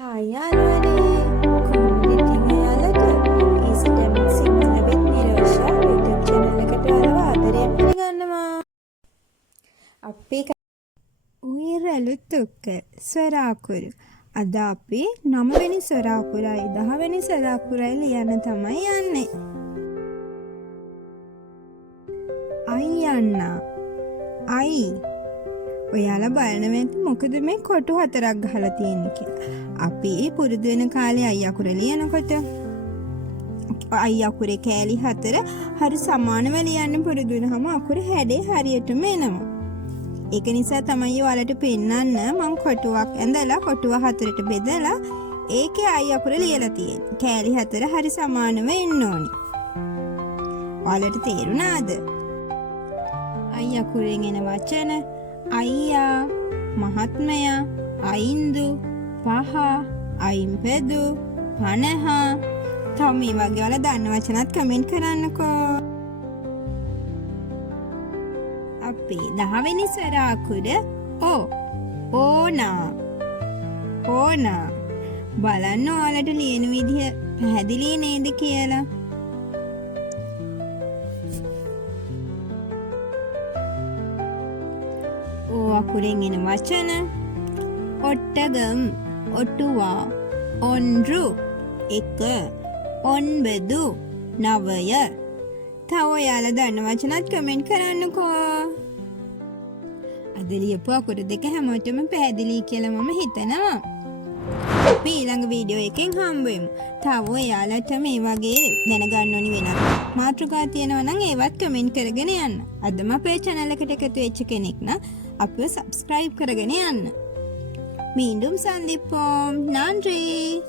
යාළුවනේ කොහොමද ඉතින් ඔයාලට ඊස්ටර්න් සිංහල වෙත් නිරෝෂා YouTube channel එකට ඔයාලව ආදරයෙන් පිළිගන්නවා. අපි උයරලුත් ඔක්ක ස්වරාකුරු අද අපි 9 වෙනි ස්වරාකුරයි 10 වෙනි ස්වරාකුරයි ලියන්න තමයි යන්නේ. අයියන්නා අයි ඔයාලා බලන්න වෙද්දි මොකද මේ කොටු හතරක් ගහලා තියෙන්නේ කියලා. අපි පුරුදු වෙන කාලේ අයි අකුර ලියනකොට අයි අකුරේ කෑලි හතර හරි සමානව ලියන්න පුරුදු වෙනවම අකුර හැඩේ හරියටම එනවා. ඒක නිසා තමයි ඔයාලට පෙන්නන්න මම කොටුවක් ඇඳලා කොටුව හතරට බෙදලා ඒකේ අයි අකුර ලියලා තියෙන්නේ. කෑලි හතර හරි සමානව එන්න ඕනි. ඔයාලට තේරුණාද? අයි අකුරෙන් එන වචන අයියා, මහත්මයා, අයින්දු, පහ, අයිම්පෙදු, 50. තව මේ වගේ වල දන්න වචනත් කමෙන්ට් කරන්නකෝ. අපි 10 වෙනි ස්වර අකුර ඕනා. ඕනා. බලන්න ඔයාලට ලියන විදිහ පැහැදිලි නේද කියලා. අකුරෙන් එන වචන ඔට්ටගම්, ඔටුවා, ඔන්රු, එක, ඔන්බෙදු, නවය. තව ඔයාලා දන්න වචනත් කමෙන්ට් කරන්නකෝ. අද ලියපු අකුර දෙක හැමෝටම පැහැදිලි කියලා මම හිතනවා. අපි ඊළඟ වීඩියෝ එකෙන් හම්බ වෙමු. තව ඔයාලට මේ වගේ දැනගන්න ඕනි වෙනත් මාතෘකා තියෙනවා නම් ඒවත් කමෙන්ට් කරගෙන යන්න. අදම අපේ channel එකට එකතු වෙච්ච කෙනෙක් නම් අපිව subscribe කරගෙන යන්න. மீண்டும் சந்திப்போம். நன்றி.